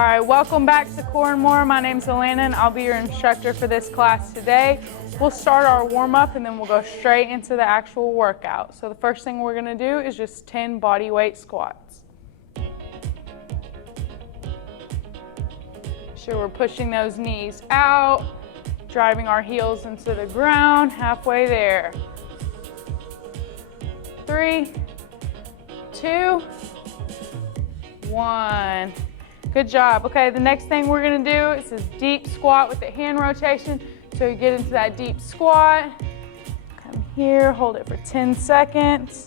All right, welcome back to Core and More. My name's Alanna and I'll be your instructor for this class today. We'll start our warm-up and then we'll go straight into the actual workout. So the first thing we're gonna do is just 10 body weight squats. Sure we're pushing those knees out, driving our heels into the ground, halfway there. 3, 2, 1. Good job. Okay, the next thing we're gonna do is this deep squat with the hand rotation. So you get into that deep squat, come here, hold it for 10 seconds.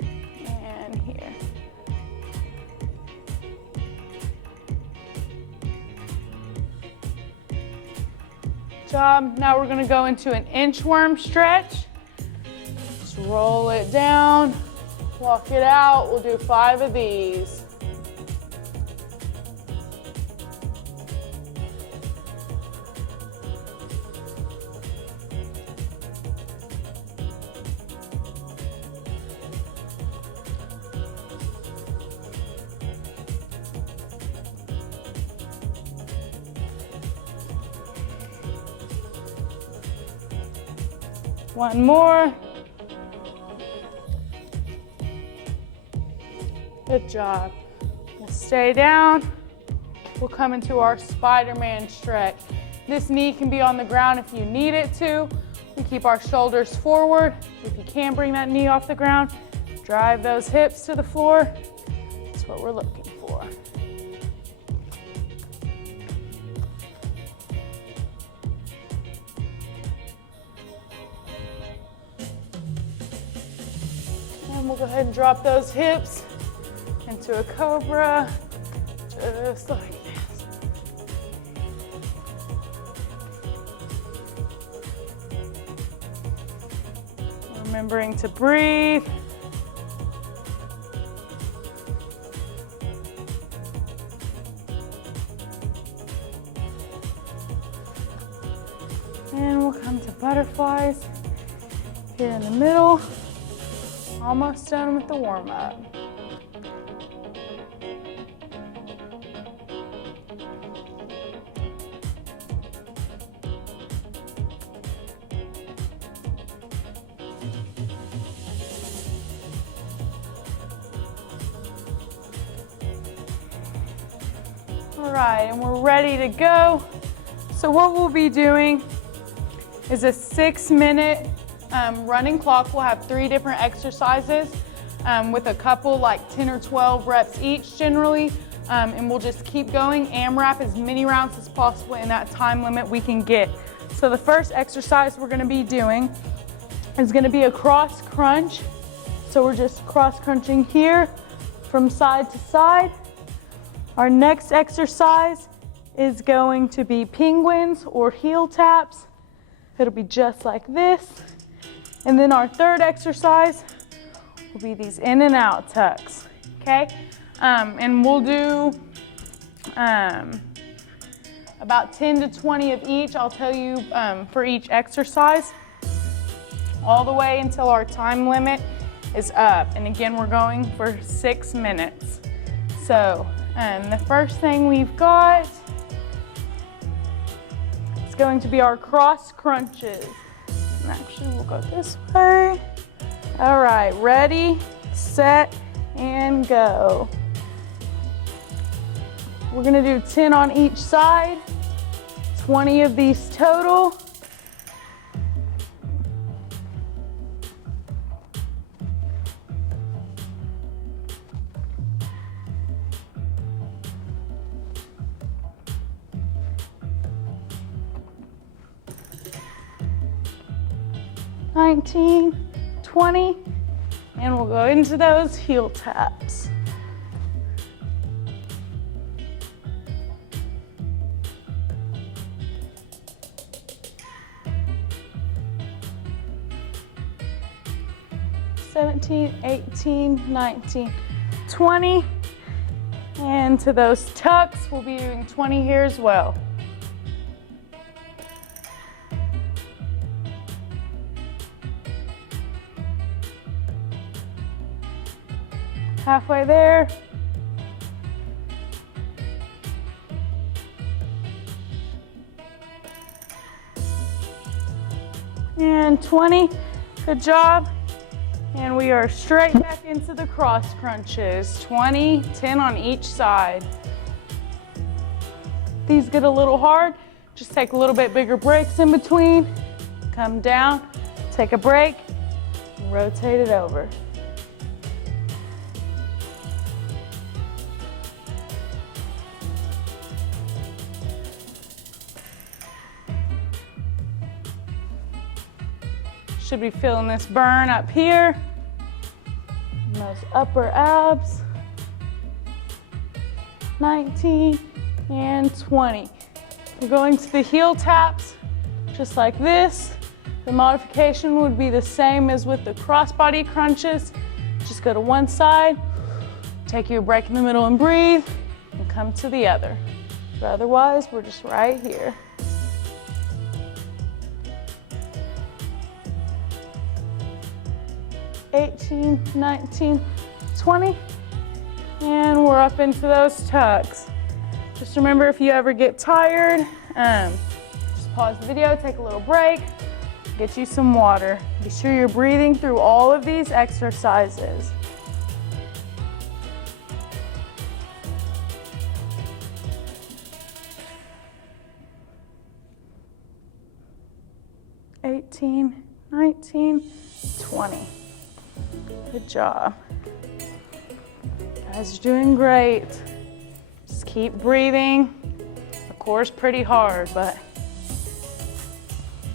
And here. Good job. Now we're gonna go into an inchworm stretch. Just roll it down. Walk it out. We'll do 5 of these. One more. Good job. We'll stay down. We'll come into our Spider-Man stretch. This knee can be on the ground if you need it to. We keep our shoulders forward. If you can bring that knee off the ground, drive those hips to the floor. That's what we're looking for. And we'll go ahead and drop those hips into a cobra, just like this. Remembering to breathe. And we'll come to butterflies here in the middle. Almost done with the warm-up. All right, and we're ready to go. So what we'll be doing is a 6-minute running clock. We'll have 3 different exercises with a couple, like 10 or 12 reps each generally, and we'll just keep going, AMRAP as many rounds as possible in that time limit we can get. So the first exercise we're gonna be doing is gonna be a cross crunch. So we're just cross crunching here from side to side. Our next exercise is going to be penguins or heel taps. It'll be just like this. And then our third exercise will be these in and out tucks, okay? And we'll do about 10 to 20 of each. I'll tell you for each exercise, all the way until our time limit is up. And again, we're going for 6 minutes. So the first thing we've got is going to be our cross crunches. And actually, we'll go this way. All right, ready, set, and go. We're gonna do 10 on each side, 20 of these total. $19, $20, and we'll go into those heel taps. $17, $18, $19, $20, and to those tucks, we'll be doing 20 here as well. Halfway there. And 20, good job. And we are straight back into the cross crunches. 20, 10 on each side. These get a little hard, just take a little bit bigger breaks in between. Come down, take a break, and rotate it over. Should be feeling this burn up here, in those upper abs. 19 and 20. We're going to the heel taps, just like this. The modification would be the same as with the crossbody crunches. Just go to one side, take you a break in the middle and breathe, and come to the other. But otherwise, we're just right here. 18, 19, 20, and we're up into those tucks. Just remember, if you ever get tired, just pause the video, take a little break, get you some water. Be sure you're breathing through all of these exercises. $18, 19, 20. Good job. You guys are doing great. Just keep breathing. The core's pretty hard, but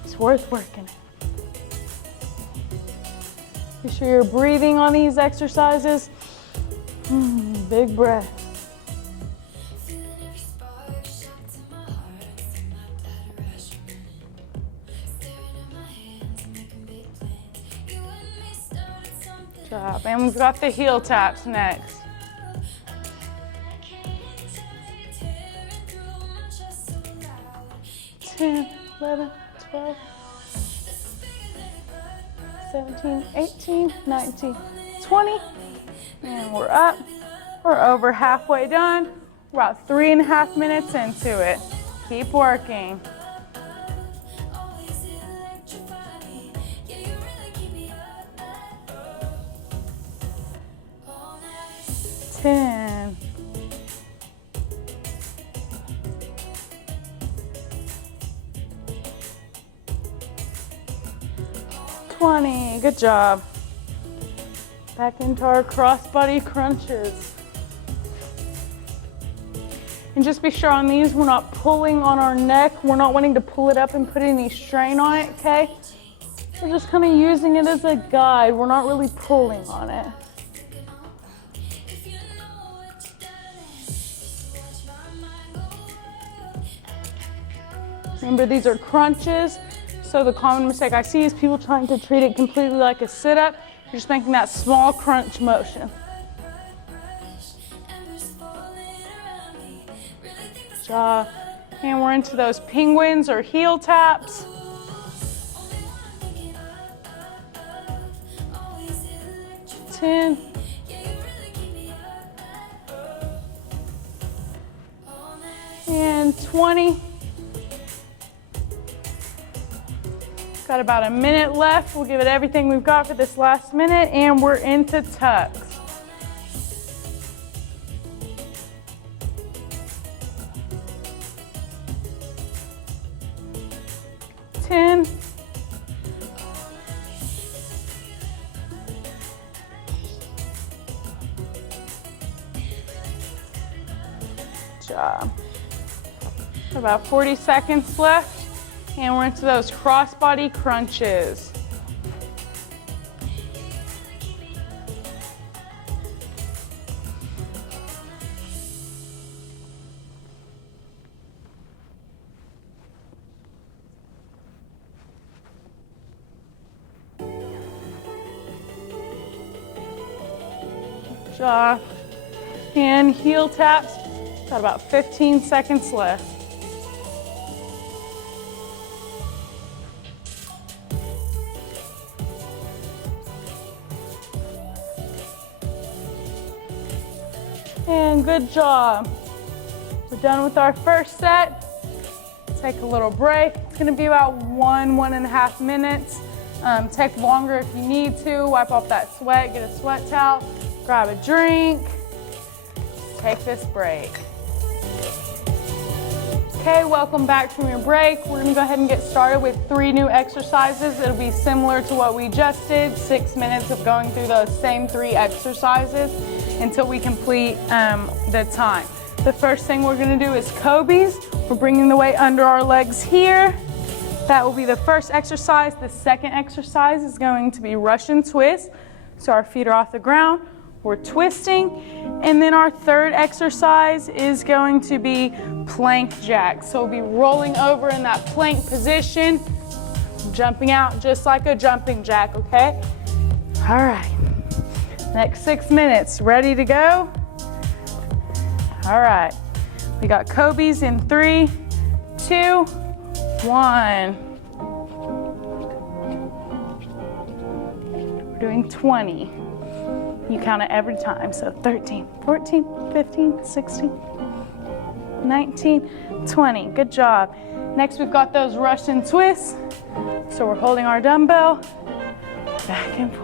it's worth working. Be sure you're breathing on these exercises. Big breath. Job. And we've got the heel taps next. $10, $11, $12, $17, $18, $19, $20, and we're up. We're over halfway done. We're about 3.5 minutes into it. Keep working. 10. 20. Good job. Back into our crossbody crunches. And just be sure on these, we're not pulling on our neck. We're not wanting to pull it up and put any strain on it, okay? We're just kind of using it as a guide. We're not really pulling on it. Remember, these are crunches, so the common mistake I see is people trying to treat it completely like a sit-up. You're just making that small crunch motion. Good job. And we're into those penguins or heel taps. $10. And $20. Got about a minute left. We'll give it everything we've got for this last minute, and we're into tucks. $10. Good job. About 40 seconds left. And we're into those crossbody crunches. Good job. And heel taps. Got about 15 seconds left. And good job. We're done with our first set. Take a little break. It's gonna be about 1.5 minutes. Take longer if you need to. Wipe off that sweat, get a sweat towel, grab a drink. Take this break. Okay, welcome back from your break. We're gonna go ahead and get started with 3 new exercises. It'll be similar to what we just did, 6 minutes of going through those same 3 exercises until we complete the time. The first thing we're gonna do is Kobe's. We're bringing the weight under our legs here. That will be the first exercise. The second exercise is going to be Russian twist. So our feet are off the ground, we're twisting. And then our third exercise is going to be plank jack. So we'll be rolling over in that plank position, jumping out just like a jumping jack, okay? All right, next 6 minutes, ready to go? All right, we got Kobe's in 3, 2, 1. We're doing 20. You count it every time. So 13, 14, 15, 16, 19, 20. Good job. Next, we've got those Russian twists. So we're holding our dumbbell back and forth.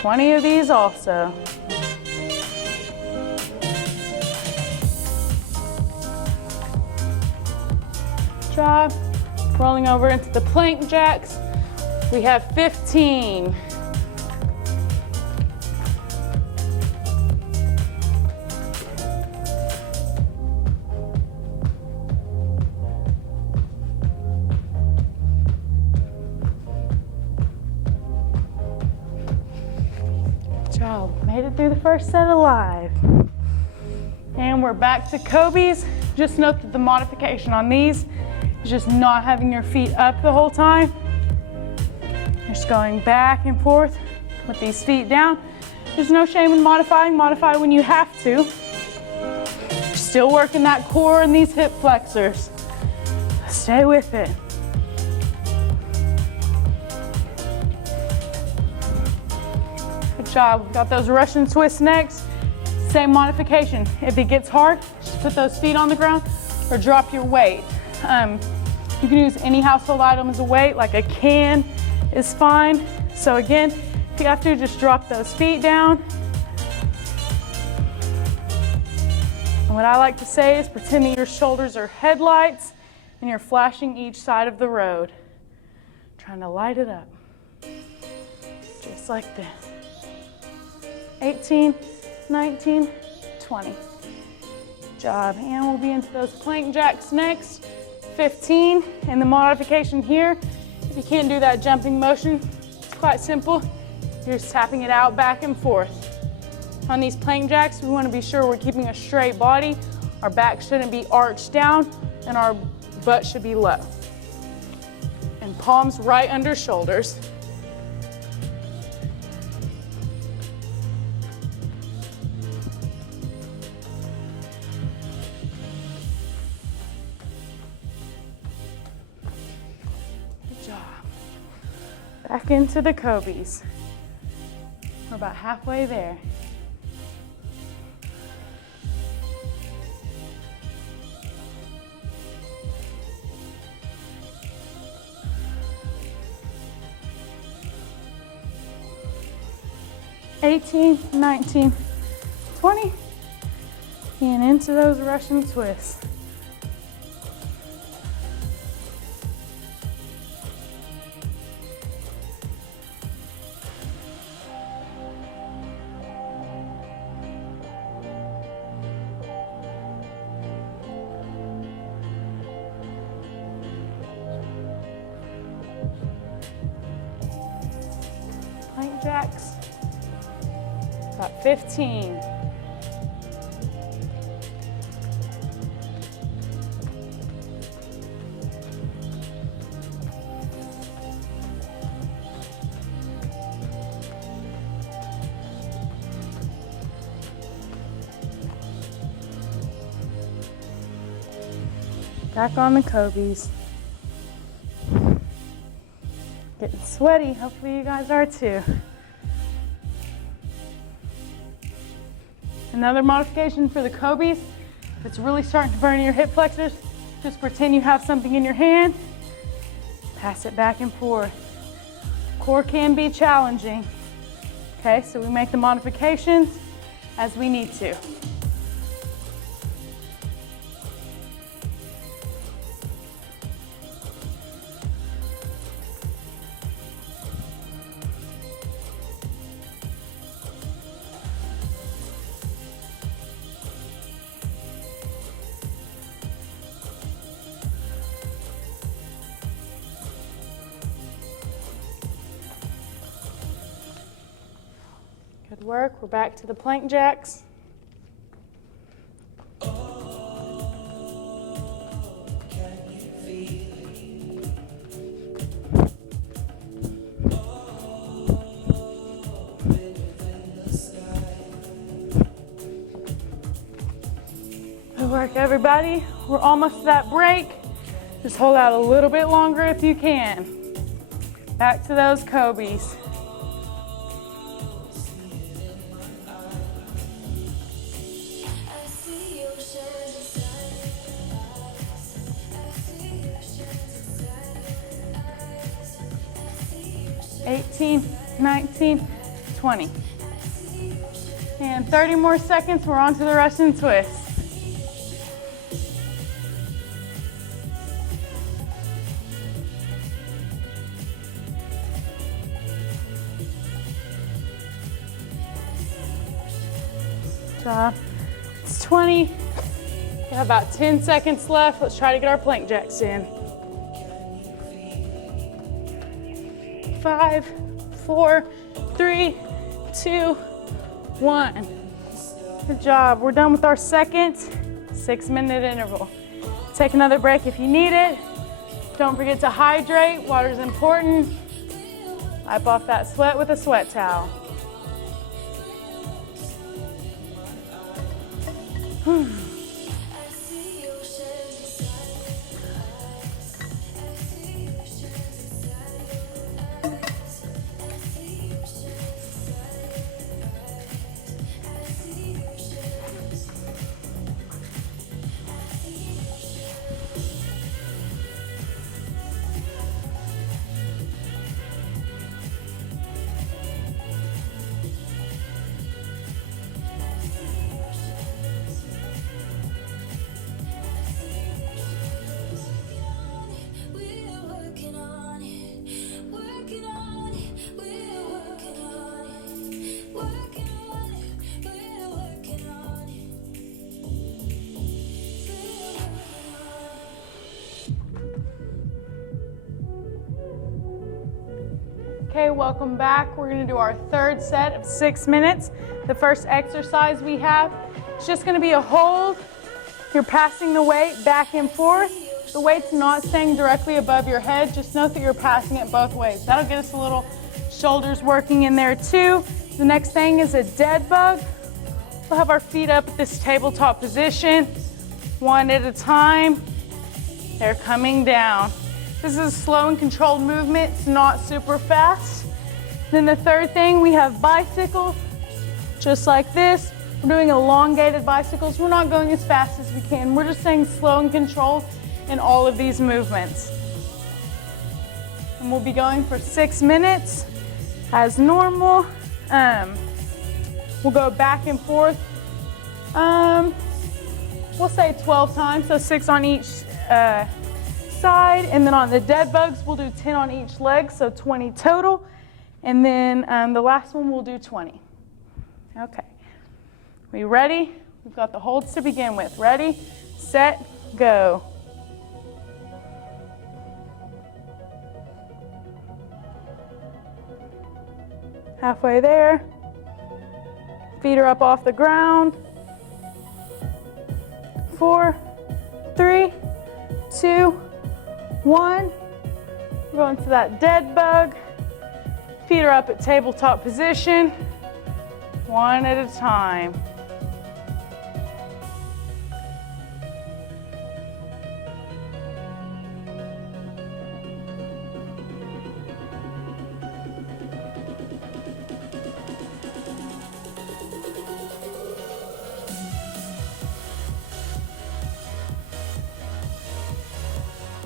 20 of these also. Good job. Rolling over into the plank jacks. We have 15. Good job. Made it through the first set alive. And we're back to Kobe's. Just note that the modification on these is just not having your feet up the whole time. You're just going back and forth with these feet down. There's no shame in modifying. Modify when you have to. You're still working that core and these hip flexors. Stay with it. Good job. We've got those Russian twists next. Same modification. If it gets hard, just put those feet on the ground or drop your weight. You can use any household item as a weight, like a can is fine. So again, if you have to, just drop those feet down. And what I like to say is pretend that your shoulders are headlights and you're flashing each side of the road. Trying to light it up. Just like this. 18, 19, 20. Good job. And we'll be into those plank jacks next. 15. And the modification here, if you can't do that jumping motion, it's quite simple. You're just tapping it out back and forth. On these plank jacks, we want to be sure we're keeping a straight body. Our back shouldn't be arched down and our butt should be low. And palms right under shoulders. Back into the Kobe's. We're about halfway there. $18, $19, $20, and into those Russian twists. Plank jacks. About 15. Back on the Kobe's. Getting sweaty. Hopefully you guys are too. Another modification for the Kobe's. If it's really starting to burn in your hip flexors, just pretend you have something in your hand. Pass it back and forth. Core can be challenging. Okay, so we make the modifications as we need to. Good work. We're back to the plank jacks. Good work, everybody. We're almost to that break. Just hold out a little bit longer if you can. Back to those Kobe's. $18, $19, $20. And 30 more seconds, we're on to the Russian twist. It's 20. We have about 10 seconds left. Let's try to get our plank jacks in. 5, 4, 3, 2, 1. Good job. We're done with our second 6-minute interval. Take another break if you need it. Don't forget to hydrate. Water is important. Wipe off that sweat with a sweat towel. Okay, welcome back. We're gonna do our third set of 6 minutes. The first exercise we have is just gonna be a hold. You're passing the weight back and forth. The weight's not staying directly above your head. Just note that you're passing it both ways. That'll get us a little shoulders working in there too. The next thing is a dead bug. We'll have our feet up at this tabletop position, one at a time. They're coming down. This is a slow and controlled movement. It's not super fast. Then the third thing, we have bicycles, just like this. We're doing elongated bicycles. We're not going as fast as we can. We're just staying slow and controlled in all of these movements. And we'll be going for 6 minutes as normal. We'll go back and forth. We'll say 12 times, so 6 on each side, and then on the dead bugs we'll do 10 on each leg, so 20 total, and then the last one we'll do 20. Okay, we ready? We've got the holds to begin with. Ready, set, go. Halfway there. Feet are up off the ground. 4, 3, 2, 1. We're going to that dead bug. Feet are up at tabletop position, one at a time.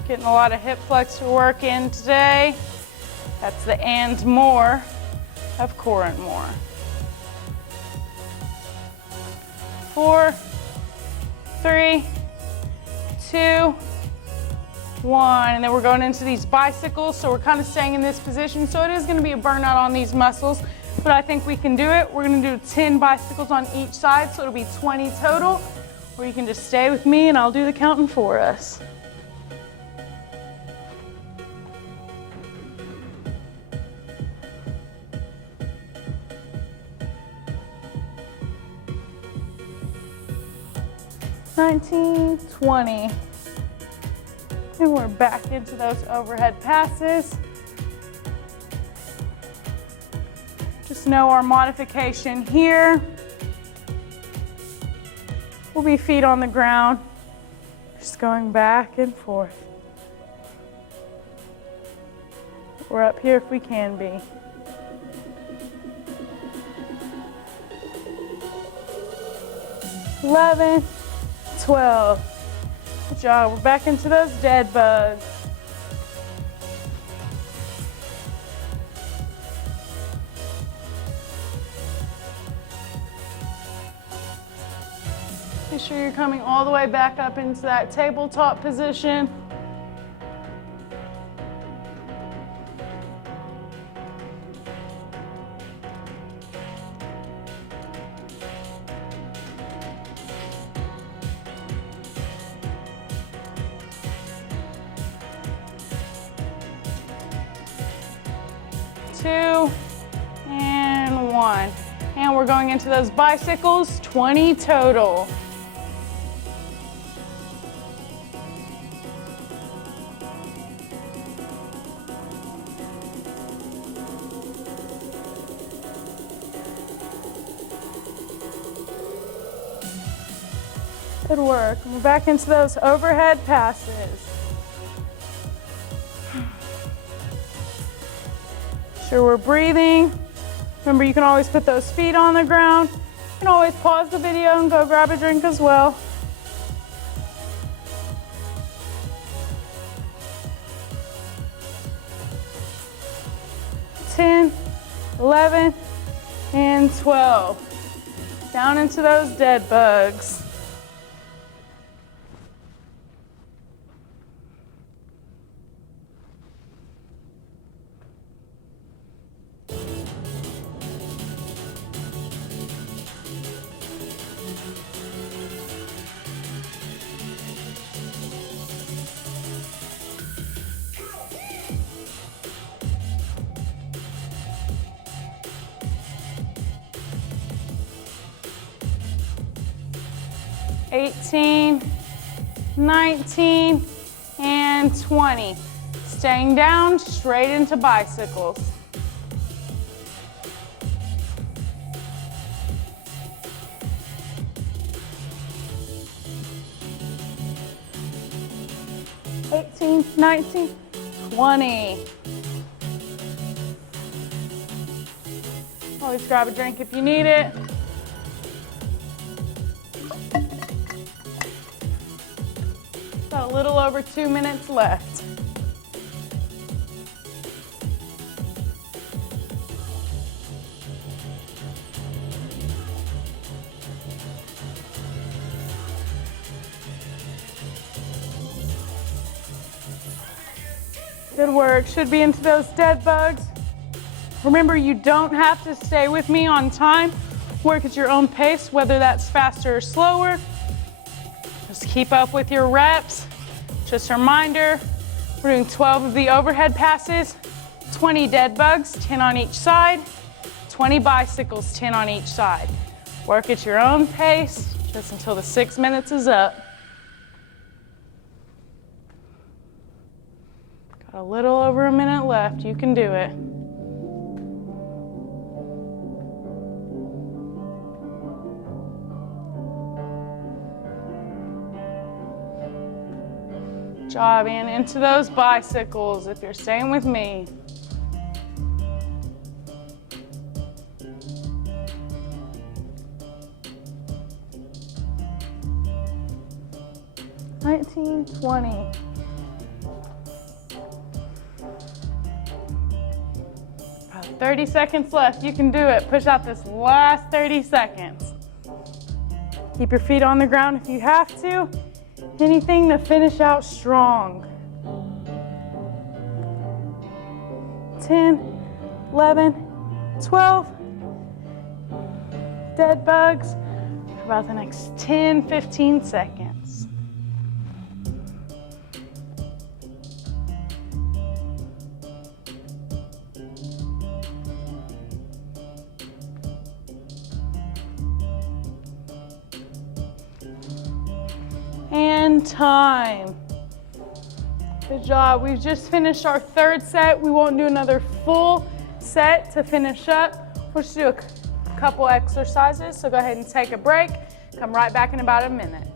Getting a lot of hip flexor work in today. That's the and more of core and more. 4, 3, 2, 1. And then we're going into these bicycles, so we're kind of staying in this position. So it is going to be a burnout on these muscles, but I think we can do it. We're going to do 10 bicycles on each side, so it'll be 20 total. Or you can just stay with me and I'll do the counting for us. $19, $20. And we're back into those overhead passes. Just know our modification here will be feet on the ground, just going back and forth. We're up here if we can be. $11, $12. Good job. We're back into those dead bugs. Be sure you're coming all the way back up into that tabletop position. Two, and 1. And we're going into those bicycles, 20 total. Good work. We're back into those overhead passes. Sure we're breathing. Remember, you can always put those feet on the ground. You can always pause the video and go grab a drink as well. $10, $11, and $12. Down into those dead bugs. $18, $19, and $20. Staying down, straight into bicycles. $18, $19, $20. Always grab a drink if you need it. Got a little over 2 minutes left. Good work. Should be into those dead bugs. Remember, you don't have to stay with me on time. Work at your own pace, whether that's faster or slower. Just keep up with your reps. Just a reminder, we're doing 12 of the overhead passes, 20 dead bugs, 10 on each side, 20 bicycles, 10 on each side. Work at your own pace, just until the 6 minutes is up. Got a little over a minute left. You can do it. Job, and into those bicycles if you're staying with me. $19, $20. 30 seconds left. You can do it. Push out this last 30 seconds. Keep your feet on the ground if you have to. Anything to finish out strong. 10, 11, 12. Dead bugs for about the next 10, 15 seconds. And time. Good job. We've just finished our third set. We won't do another full set to finish up. We'll just do a couple exercises. So go ahead and take a break. Come right back in about a minute.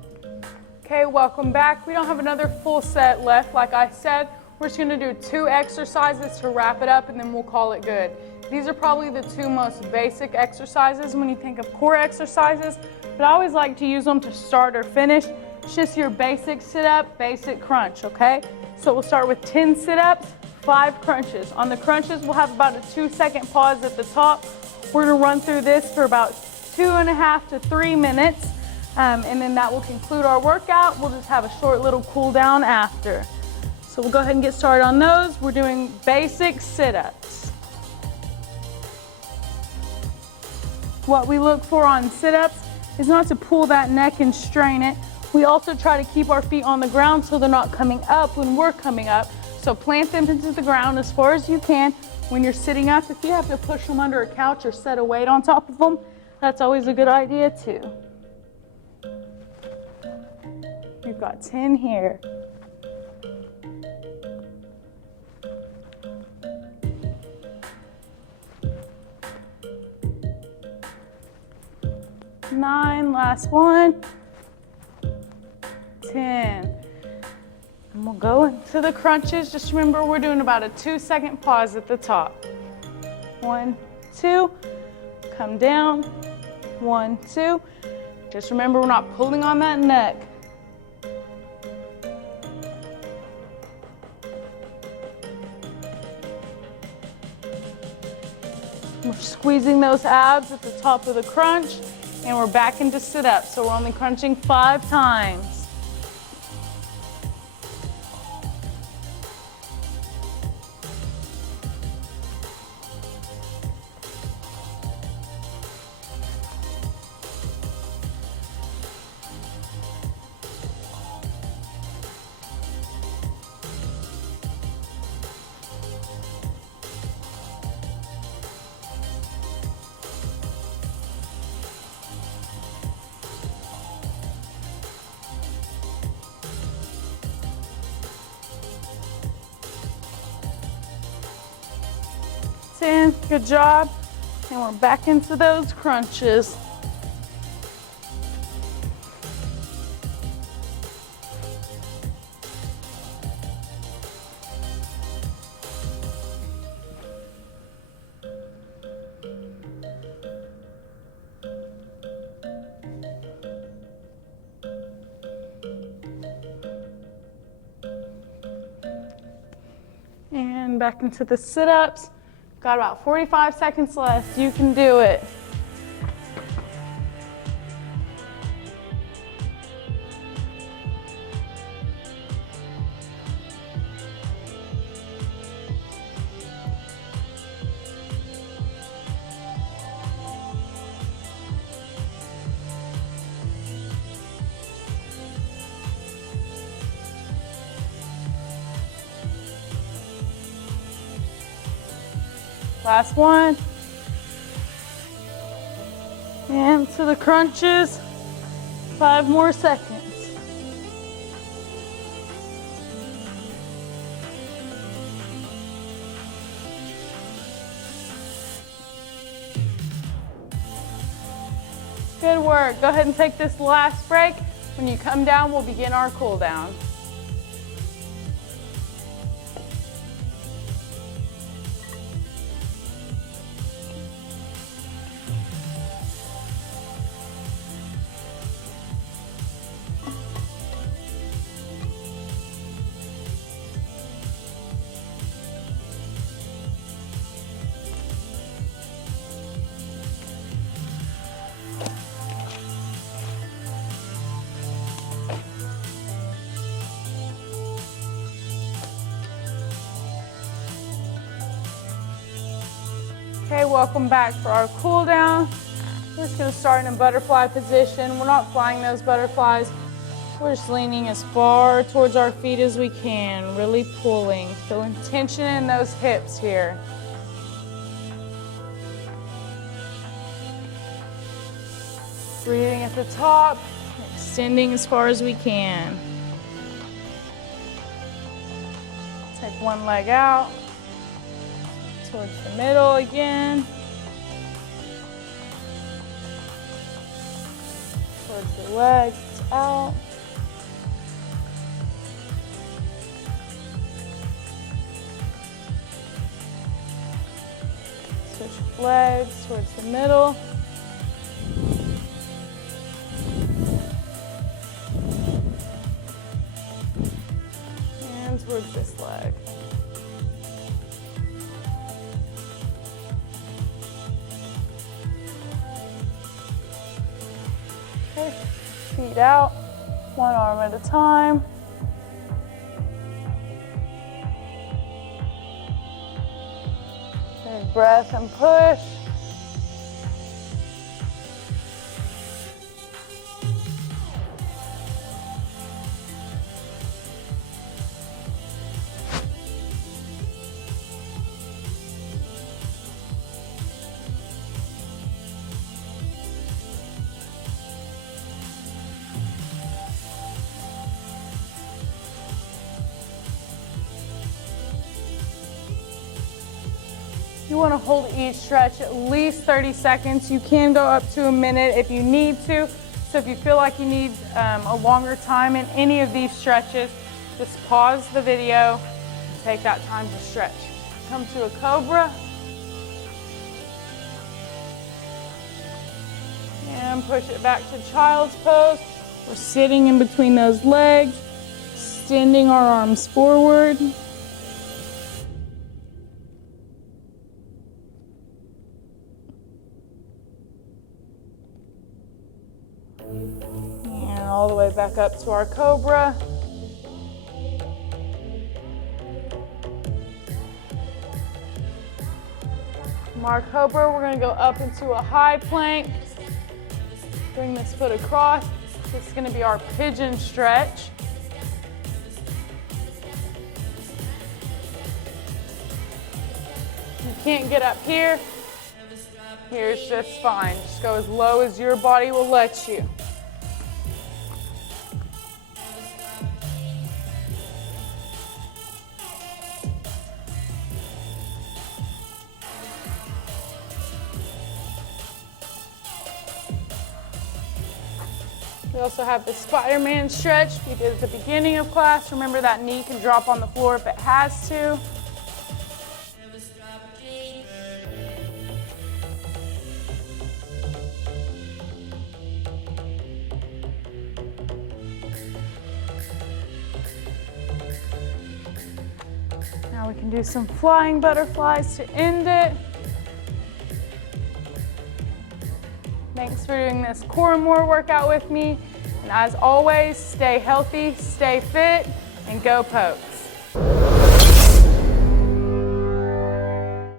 Okay, welcome back. We don't have another full set left. Like I said, we're just gonna do 2 exercises to wrap it up and then we'll call it good. These are probably the 2 most basic exercises when you think of core exercises, but I always like to use them to start or finish. It's just your basic sit-up, basic crunch, okay? So we'll start with 10 sit-ups, 5 crunches. On the crunches, we'll have about a 2-second pause at the top. We're gonna run through this for about 2.5 to 3 minutes, and then that will conclude our workout. We'll just have a short little cool down after. So we'll go ahead and get started on those. We're doing basic sit-ups. What we look for on sit-ups is not to pull that neck and strain it. We also try to keep our feet on the ground so they're not coming up when we're coming up. So plant them into the ground as far as you can. When you're sitting up, if you have to push them under a couch or set a weight on top of them, that's always a good idea too. We've got 10 here. Nine, last one. 10. And we'll go into the crunches. Just remember we're doing about a 2-second pause at the top. 1, 2, come down. 1, 2. Just remember we're not pulling on that neck. We're squeezing those abs at the top of the crunch, and we're back into sit-up. So we're only crunching 5 times. Good job. And we're back into those crunches. And back into the sit-ups. Got about 45 seconds left. You can do it. Last one. And to the crunches. 5 more seconds. Good work. Go ahead and take this last break. When you come down, we'll begin our cool down. Okay, welcome back for our cool down. We're just gonna start in a butterfly position. We're not flying those butterflies. We're just leaning as far towards our feet as we can, really pulling. Feeling tension in those hips here. Breathing at the top, extending as far as we can. Take one leg out, towards the middle again. Towards the legs, out. Switch legs towards the middle. And towards this leg. Okay, feet out, one arm at a time. Big breath and push. You want to hold each stretch at least 30 seconds. You can go up to a minute if you need to. So if you feel like you need a longer time in any of these stretches, just pause the video and take that time to stretch. Come to a cobra. And push it back to child's pose. We're sitting in between those legs, extending our arms forward. And all the way back up to our cobra. From our cobra, we're going to go up into a high plank. Bring this foot across. This is going to be our pigeon stretch. You can't get up here. Here's just fine. Just go as low as your body will let you. We also have the Spider-Man stretch we did at the beginning of class. Remember that knee can drop on the floor if it has to. Now we can do some flying butterflies to end it. Thanks for doing this core and more workout with me. And as always, stay healthy, stay fit, and go Pokes.